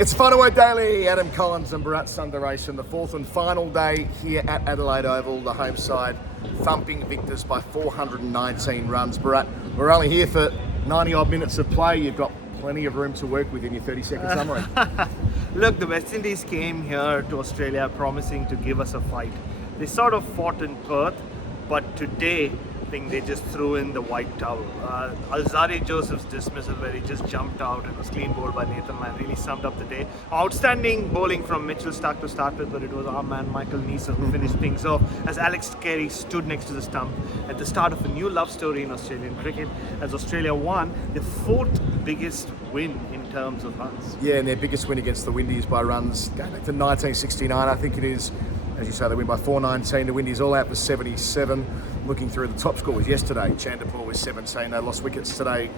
It's Whanaway Daily, Adam Collins and Bharat Sundaresan, the fourth and final day here at Adelaide Oval, the home side thumping victors by 419 runs. Bharat, we're only here for 90 odd minutes of play. You've got plenty of room to work with in your 30-second summary. Look, the West Indies came here to Australia promising to give us a fight. They sort of fought in Perth, but today I think they just threw in the white towel. Alzarri Joseph's dismissal where he just jumped out and was clean bowled by Nathan Lyon really summed up the day. Outstanding bowling from Mitchell Starc to start with, but it was our man Michael Neser who finished things off as Alex Carey stood next to the stump at the start of a new love story in Australian cricket as Australia won the fourth biggest win in terms of runs. Yeah, and their biggest win against the Windies by runs going back to 1969, I think it is. As you say, they win by 419. The Windies all out for 77. Looking through the top score was yesterday. Chandapur was 17. They lost wickets today.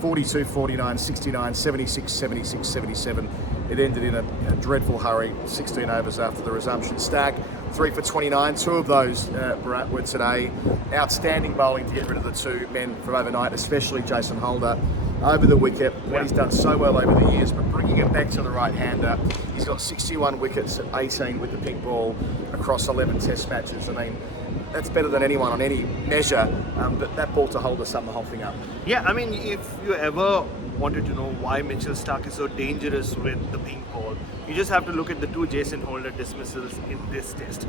42, 49, 69, 76, 76, 77. It ended in a dreadful hurry. 16 overs after the resumption. Stack 3 for 29. Two of those, Bharat, were today. Outstanding bowling to get rid of the two men from overnight, especially Jason Holder over the wicket. What he's done so well over the years, but bringing it back to the right-hander. He's got 61 wickets at 18 with the pink ball across 11 test matches. I mean, that's better than anyone on any measure, but that ball to Holder summed the whole thing up. Yeah, I mean, if you ever wanted to know why Mitchell Starc is so dangerous with the pink ball, you just have to look at the two Jason Holder dismissals in this test.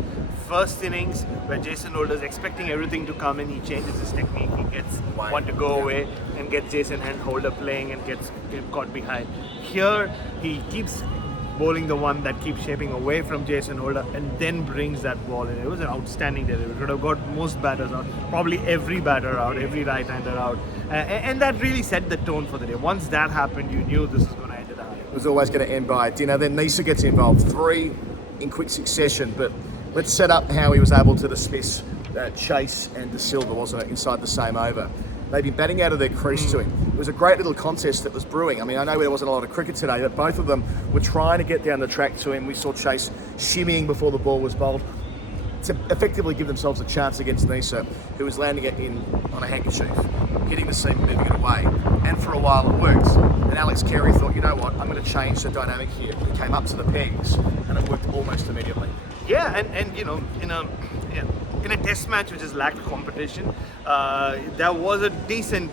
First innings, where Jason Holder is expecting everything to come in, he changes his technique, he gets one to go away and gets Jason Holder playing and gets caught behind. Here, he keeps bowling the one that keeps shaping away from Jason Holder and then brings that ball in. It was an outstanding delivery. It would have got most batters out, probably every batter out, every right-hander out. And that really set the tone for the day. Once that happened, you knew this was going to end at a high. It was always going to end by a dinner. Then Neser gets involved. 3 in quick succession, but let's set up how he was able to dismiss Chase and De Silva, wasn't it, inside the same over. They've been batting out of their crease to him. It was a great little contest that was brewing. I mean, I know there wasn't a lot of cricket today, but both of them were trying to get down the track to him. We saw Chase shimmying before the ball was bowled to effectively give themselves a chance against Neser, who was landing it in on a handkerchief, hitting the seam, moving it away. And for a while it worked. And Alex Carey thought, you know what, I'm going to change the dynamic here. He came up to the pegs and it worked almost immediately. Yeah, and you know, in a test match which has lacked competition, there was a decent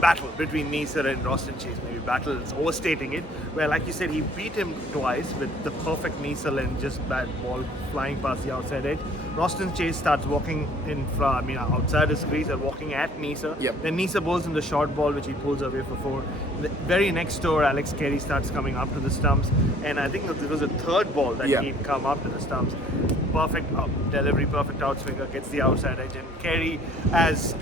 battle between Neser and Roston Chase. Maybe battle is overstating it, where like you said, he beat him twice with the perfect Neser and just bad ball flying past the outside edge. Roston Chase starts walking in front, outside his crease and walking at Neser. Yep. Then Neser bowls him the short ball, which he pulls away for 4. The very next door, Alex Carey starts coming up to the stumps, and I think that there was a third ball that he'd come up to the stumps. Perfect delivery, perfect outswinger, gets the outside edge, and Carey, as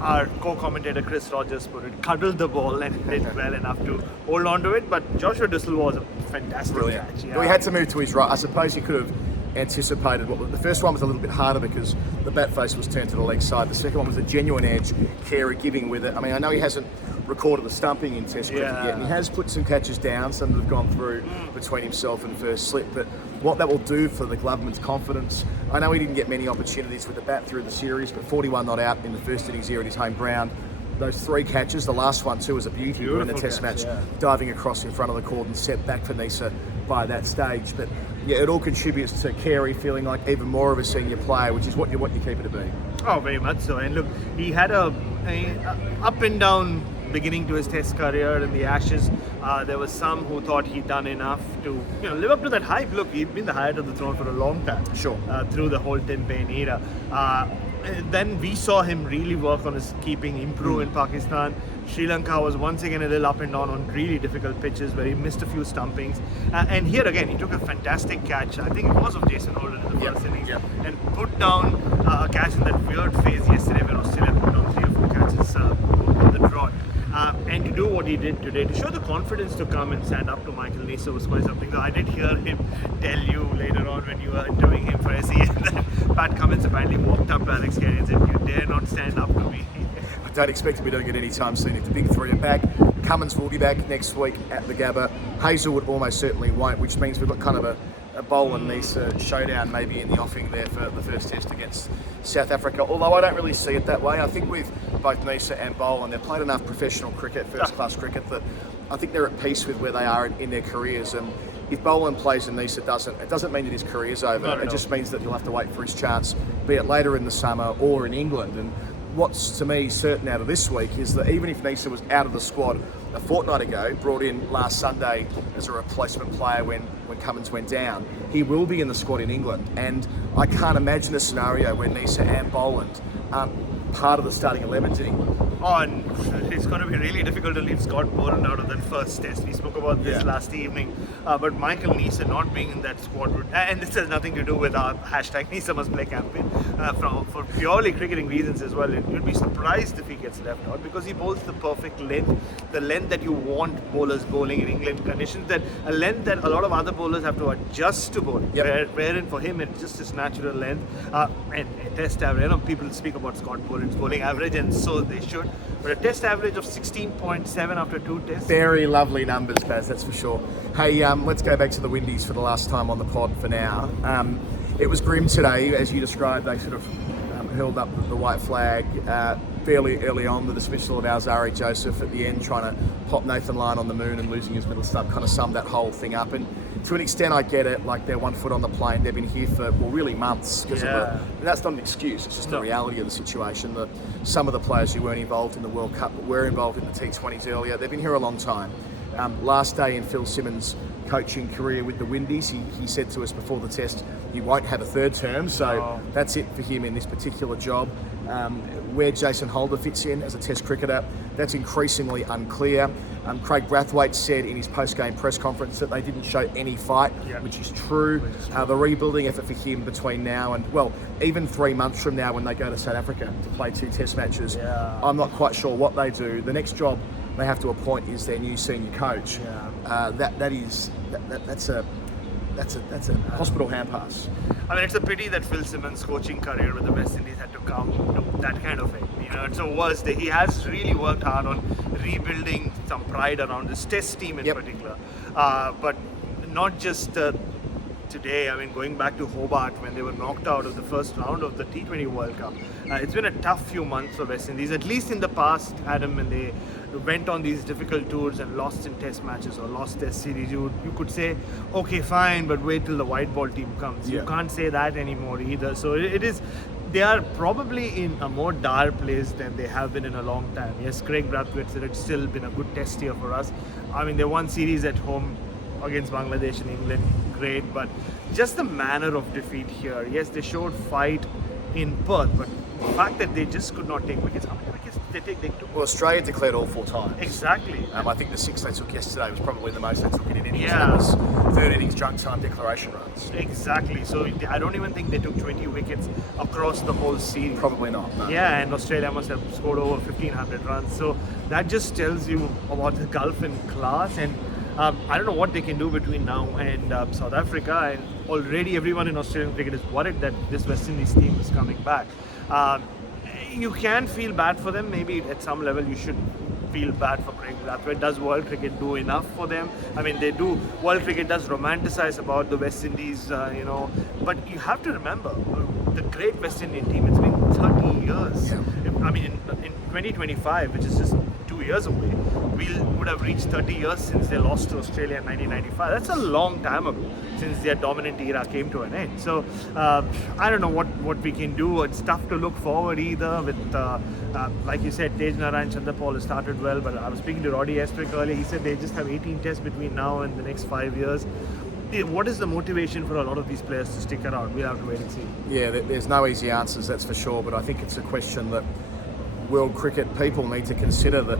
our co-commentator Chris Rogers put it, cuddled the ball and did well enough to hold on to it. But Joshua De Silva was a fantastic catch. Well, he had to move to his right. I suppose he could have anticipated what the first one was a little bit harder because the bat face was turned to the leg side. The second one was a genuine edge, Carey giving with it. I mean, I know he hasn't recorded the stumping in Test cricket yet, and he has put some catches down, some that have gone through between himself and first slip, but what that will do for the Gloveman's confidence. I know he didn't get many opportunities with the bat through the series, but 41 not out in the first innings here at his home ground. Those 3 catches, the last one too was a beauty in the test match, diving across in front of the cordon, set back for Neser by that stage. But yeah, it all contributes to Carey feeling like even more of a senior player, which is what you keep it to be. Oh, very much so. And look, he had a up and down beginning to his test career in the Ashes. There was some who thought he'd done enough to live up to that hype. Look, he'd been the height of the throne for a long time. Sure. Through the whole Tim Payne era. And then we saw him really work on his keeping, improve in Pakistan. Sri Lanka was once again a little up and down on really difficult pitches where he missed a few stumpings. And here again, he took a fantastic catch. I think it was of Jason Holder in the first innings. And put down a catch in that weird phase yesterday when Australia put down 3 or 4 catches on the drought. And to do what he did today, to show the confidence to come and stand up to Michael Neser was quite something. So I did hear him tell you later on when you were interviewing him for SEN that Pat Cummins apparently walked up to Alex Carey and said, "You dare not stand up to me." I don't expect to be doing it anytime soon. If the big 3 are back, Cummins will be back next week at the Gabba. Hazelwood almost certainly won't, which means we've got kind of a Boland-Nisa showdown maybe in the offing there for the first test against South Africa, although I don't really see it that way. I think with both Nisa and Boland, they've played enough professional cricket, first-class cricket, that I think they're at peace with where they are in their careers. And if Boland plays and Nisa doesn't, it doesn't mean that his career's over. It just means that he'll have to wait for his chance, be it later in the summer or in England. And what's to me certain out of this week is that even if Nisa was out of the squad a fortnight ago, brought in last Sunday as a replacement player when Cummins went down, he will be in the squad in England. And I can't imagine a scenario where Nisa and Boland aren't part of the starting 11s in England. And it's going to be really difficult to leave Scott Boland out of that first test. We spoke about this last evening. But Michael Nisa not being in that squad would, and this has nothing to do with our hashtag Nisa must play campaign, for purely cricketing reasons as well. You'd be surprised if he gets left out, because he bowls the perfect length, the length that you want bowlers bowling in England conditions, that a length that a lot of other bowlers have to adjust to bowling. Wherein for him it's just his natural length. And a test average, people speak about Scott Boland's bowling average, and so they should. But a test average of 16.7 after 2 tests. Very lovely numbers, Baz, that's for sure. Hey, let's go back to the Windies for the last time on the pod for now. It was grim today, as you described. They sort of held up the white flag fairly early on. The dismissal of Alzari Joseph at the end, trying to pop Nathan Lyon on the moon and losing his middle stump, kind of summed that whole thing up. And to an extent, I get it. Like, they're 1 foot on the plane. They've been here for, well, really months. Because that's not an excuse. It's just the reality of the situation. That some of the players who weren't involved in the World Cup but were involved in the T20s earlier, they've been here a long time. Last day in Phil Simmons' coaching career with the Windies, he said to us before the test, he won't have a third term, so that's it for him in this particular job. Where Jason Holder fits in as a test cricketer, that's increasingly unclear. Craig Brathwaite said in his post-game press conference that they didn't show any fight, which is true. The rebuilding effort for him between now and, well, even 3 months from now when they go to South Africa to play 2 test matches, I'm not quite sure what they do. The next job they have to appoint is their new senior coach. That's a hospital hand pass. I mean, it's a pity that Phil Simmons' coaching career with the West Indies had to come to that kind of thing. It's a worst day. He has really worked hard on rebuilding some pride around this test team in particular. But not just today. I mean, going back to Hobart when they were knocked out of the first round of the T20 World Cup. It's been a tough few months for West Indies, at least in the past, Adam, when they went on these difficult tours and lost in test matches or lost their series. You could say, okay, fine, but wait till the white ball team comes. You can't say that anymore either. So they are probably in a more dire place than they have been in a long time. Yes, Craig Brathwaite said it's still been a good test year for us. I mean, they won series at home against Bangladesh and England, great, but just the manner of defeat here. Yes, they showed fight in Perth, but the fact that they just could not take wickets. How many wickets did they take? They took. Well, Australia declared all 4 times. Exactly. I think the 6 they took yesterday was probably the most they took in an innings. That was 3rd innings drunk time declaration runs. Exactly. So I don't even think they took 20 wickets across the whole series. Probably not. No. Yeah, and Australia must have scored over 1,500 runs. So that just tells you about the gulf in class. And I don't know what they can do between now and South Africa. And already everyone in Australian cricket is worried that this West Indies team is coming back. You can feel bad for them. Maybe at some level you should feel bad for Craig Brathwaite. Does world cricket do enough for them? I mean, they do. World cricket does romanticize about the West Indies, But you have to remember, the great West Indian team, it's been 30 years. Yeah. I mean, in 2025, which is just 2 years away, we would have reached 30 years since they lost to Australia in 1995. That's a long time ago since their dominant era came to an end. So I don't know what we can do. It's tough to look forward either with, like you said, Tej Narayan Chanderpaul has started well, but I was speaking to Roddy Estwick earlier. He said they just have 18 tests between now and the next 5 years. What is the motivation for a lot of these players to stick around? We'll have to wait and see. Yeah, there's no easy answers, that's for sure, but I think it's a question that world cricket people need to consider. That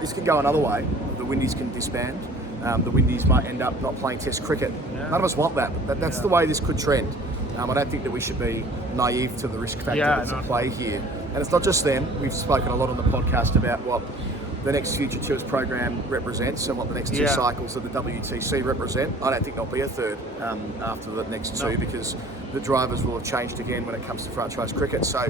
this can go another way. The Windies can disband. The Windies might end up not playing Test cricket. None of us want that. That's the way this could trend. I don't think that we should be naive to the risk factor that's at play here. And it's not just them. We've spoken a lot on the podcast about what the next Future Tours program represents and what the next 2 cycles of the WTC represent. I don't think there'll be a third after the next 2 because the drivers will have changed again when it comes to franchise cricket. So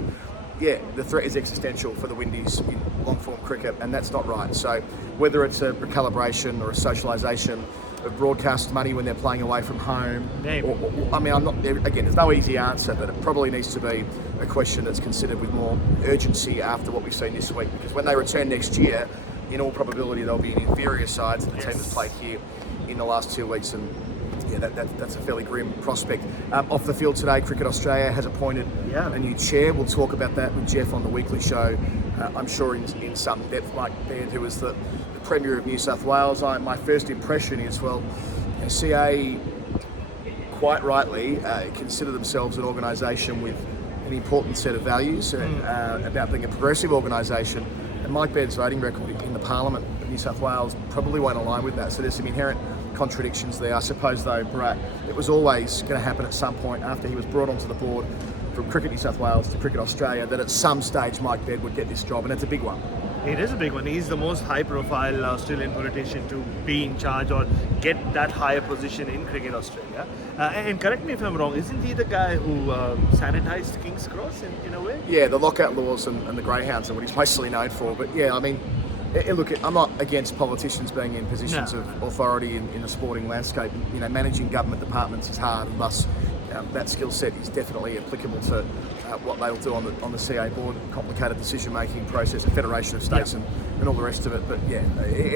yeah, the threat is existential for the Windies in long-form cricket, and that's not right. So whether it's a recalibration or a socialisation of broadcast money when they're playing away from home? Maybe. I mean, I'm not, again, there's no easy answer, but it probably needs to be a question that's considered with more urgency after what we've seen this week, because when they return next year, in all probability they'll be an inferior side to the team that's played here in the last 2 weeks, and yeah, that's a fairly grim prospect. Off the field today, Cricket Australia has appointed a new chair. We'll talk about that with Jeff on the weekly show, I'm sure in some depth. Mike Baird, who was the Premier of New South Wales, my first impression is, well, CA quite rightly consider themselves an organisation with an important set of values about being a progressive organisation, and Mike Baird's voting record in the Parliament of New South Wales probably won't align with that, so there's some inherent contradictions there. I suppose though, Brett, it was always going to happen at some point after he was brought onto the board from Cricket New South Wales to Cricket Australia, that at some stage Mike Baird would get this job, and it's a big one. It is a big one. He's the most high-profile Australian politician to be in charge or get that higher position in Cricket Australia. And correct me if I'm wrong, isn't he the guy who sanitized King's Cross in a way? Yeah, the lockout laws and the greyhounds are what he's mostly known for. But yeah, I mean, look, I'm not against politicians being in positions of authority in the sporting landscape. You know, managing government departments is hard, and thus that skill set is definitely applicable to what they'll do on the CA board, complicated decision-making process, a federation of states and all the rest of it. But yeah,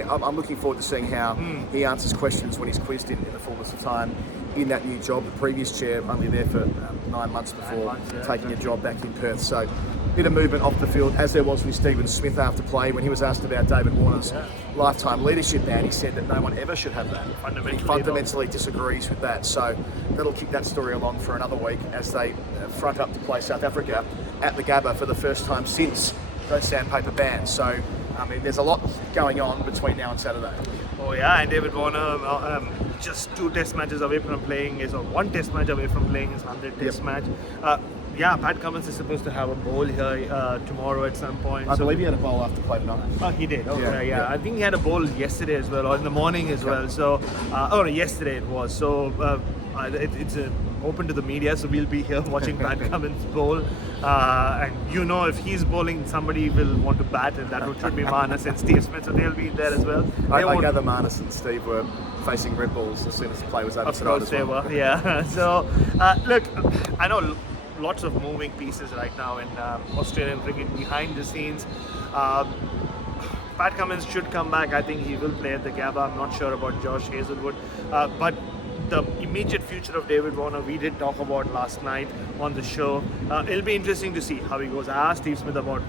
I'm looking forward to seeing how he answers questions when he's quizzed in the fullness of time in that new job. The previous chair only there for 9 months before taking a job back in Perth. So bit of movement off the field, as there was with Stephen Smith after play. When he was asked about David Warner's lifetime leadership ban, he said that no one ever should have that. He fundamentally disagrees with that. So that'll kick that story along for another week as they front up to play South Africa at the Gabba for the first time since those sandpaper bans. So I mean, there's a lot going on between now and Saturday. Oh yeah, and David Warner just 2 test matches away from playing or 1 test match away from playing his 100th test match. Yeah, Pat Cummins is supposed to have a bowl here tomorrow at some point. I believe he had a bowl after play tonight. Oh, he did? Okay, yeah. I think he had a bowl yesterday as well, or in the morning as well. So, no, yesterday it was. So, it's open to the media, so we'll be here watching Pat Cummins bowl. And you know, if he's bowling, somebody will want to bat, and that should be Marnus and Steve Smith, so they'll be there as well. I gather Marnus and Steve were facing red balls as soon as the play was over tonight as well. Of course they were, yeah. So, look, I know lots of moving pieces right now in Australian cricket behind the scenes. Pat Cummins should come back. I think he will play at the Gabba. I'm not sure about Josh Hazelwood. But the immediate future of David Warner, we did talk about last night on the show. It'll be interesting to see how he goes. I asked Steve Smith about,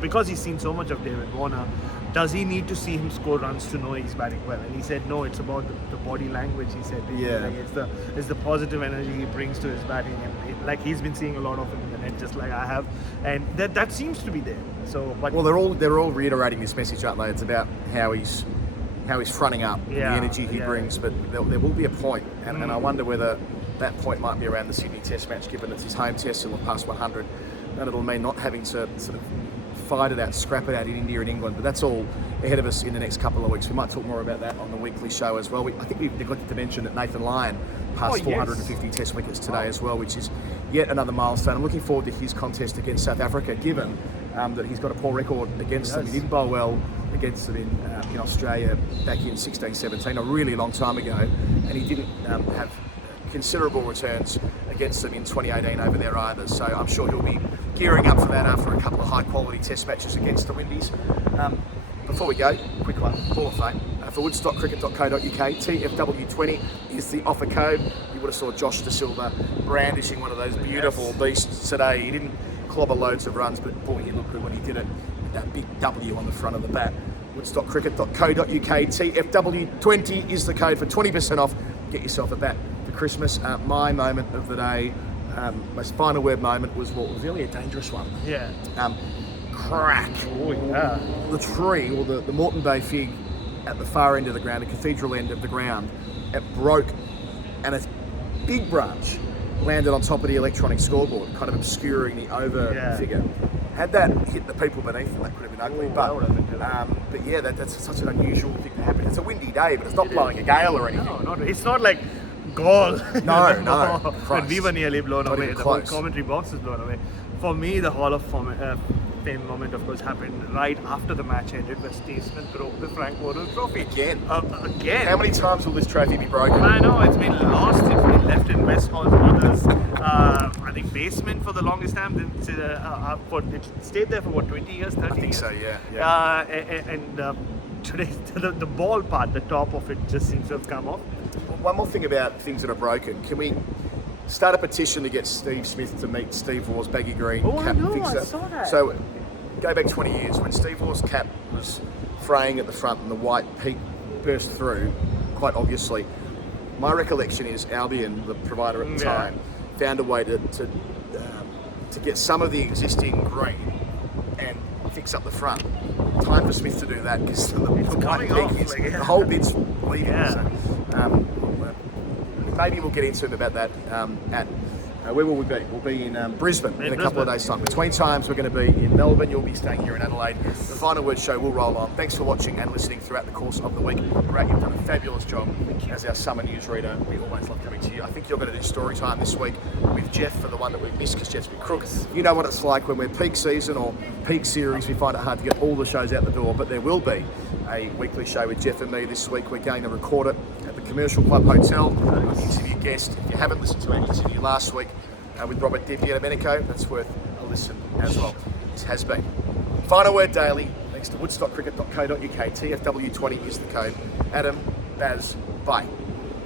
because he's seen so much of David Warner, does he need to see him score runs to know he's batting well? And he said, no, it's about the body language. He said, it's the positive energy he brings to his batting, and he's been seeing a lot of it in the net, just like I have, and that seems to be there. So, but they're all reiterating this message, aren't they? It's about how he's fronting up the energy he brings, but there will be a point, and I wonder whether that point might be around the Sydney Test match, given it's his home test, he'll have passed 100, and it'll mean not having to sort of fight it out, scrap it out in India and England, but that's all ahead of us in the next couple of weeks. We might talk more about that on the weekly show as well. I think we've neglected to mention that Nathan Lyon passed 450 Test wickets today as well, which is yet another milestone. I'm looking forward to his contest against South Africa, given that he's got a poor record against them. He didn't bowl well against them in Australia back in 16-17, a really long time ago, and he didn't have considerable returns against them in 2018 over there either. So I'm sure he'll be gearing up for that after a couple of high-quality Test matches against the Windies. Before we go, quick one, Hall of Fame. For woodstockcricket.co.uk, TFW20 is the offer code. You would have saw Josh De Silva brandishing one of those beautiful beasts today. He didn't clobber loads of runs, but boy, he looked good when he did it. That big W on the front of the bat. woodstockcricket.co.uk, TFW20 is the code for 20% off. Get yourself a bat for Christmas. My moment of the day, most final word moment was what was really a dangerous one. Yeah. Crack. Oh, yeah. The tree, or the Moreton Bay fig at the far end of the ground, the cathedral end of the ground, it broke, and a big branch landed on top of the electronic scoreboard, kind of obscuring the over figure. Had that hit the people beneath them, that could have been ugly. But yeah, that's such an unusual thing to happen. It's a windy day, but it's not blowing a gale or anything. No, it's not like gall. No. And we were nearly blown away. The whole close. commentary box is blown away. For me, the Hall of famous moment, of course, happened right after the match ended, where Steve Smith broke the Frank Worrell Trophy. Again? Again. How many times will this trophy be broken? I know, it's been lost, it's been left in West Hall's mother's, I think, basement for the longest time. It stayed there for what, 20 years, 30 years? I think so, yeah. Today, the ball part, the top of it, just seems to have come off. One more thing about things that are broken. Can we start a petition to get Steve Smith to meet Steve Waugh's baggy green cap fixer? I saw that. So, go back 20 years when Steve Waugh's cap was fraying at the front and the white peak burst through, quite obviously. My recollection is Albion, the provider at the time, found a way to get some of the existing green and fix up the front. Time for Smith to do that because the white peak is, the whole bit's leaving. Yeah. So, maybe we'll get into about that at where will we be? We'll be in Brisbane in a couple of days' time. Between times, we're going to be in Melbourne. You'll be staying here in Adelaide. The Final Word show will roll on. Thanks for watching and listening throughout the course of the week. Brad, you've done a fabulous job as our summer newsreader. We always love coming to you. I think you're going to do story time this week with Jeff for the one that we missed because Jeff's been crook. You know what it's like when we're peak season or peak series. We find it hard to get all the shows out the door, but there will be a weekly show with Jeff and me this week. We're going to record it at the Commercial Club Hotel. We'll interview guest. If you haven't listened to our interview last week with Robert Domenico, that's worth a listen as well. This has been Final Word Daily. Thanks to woodstockcricket.co.uk. TFW20 is the code. Adam, Baz, bye.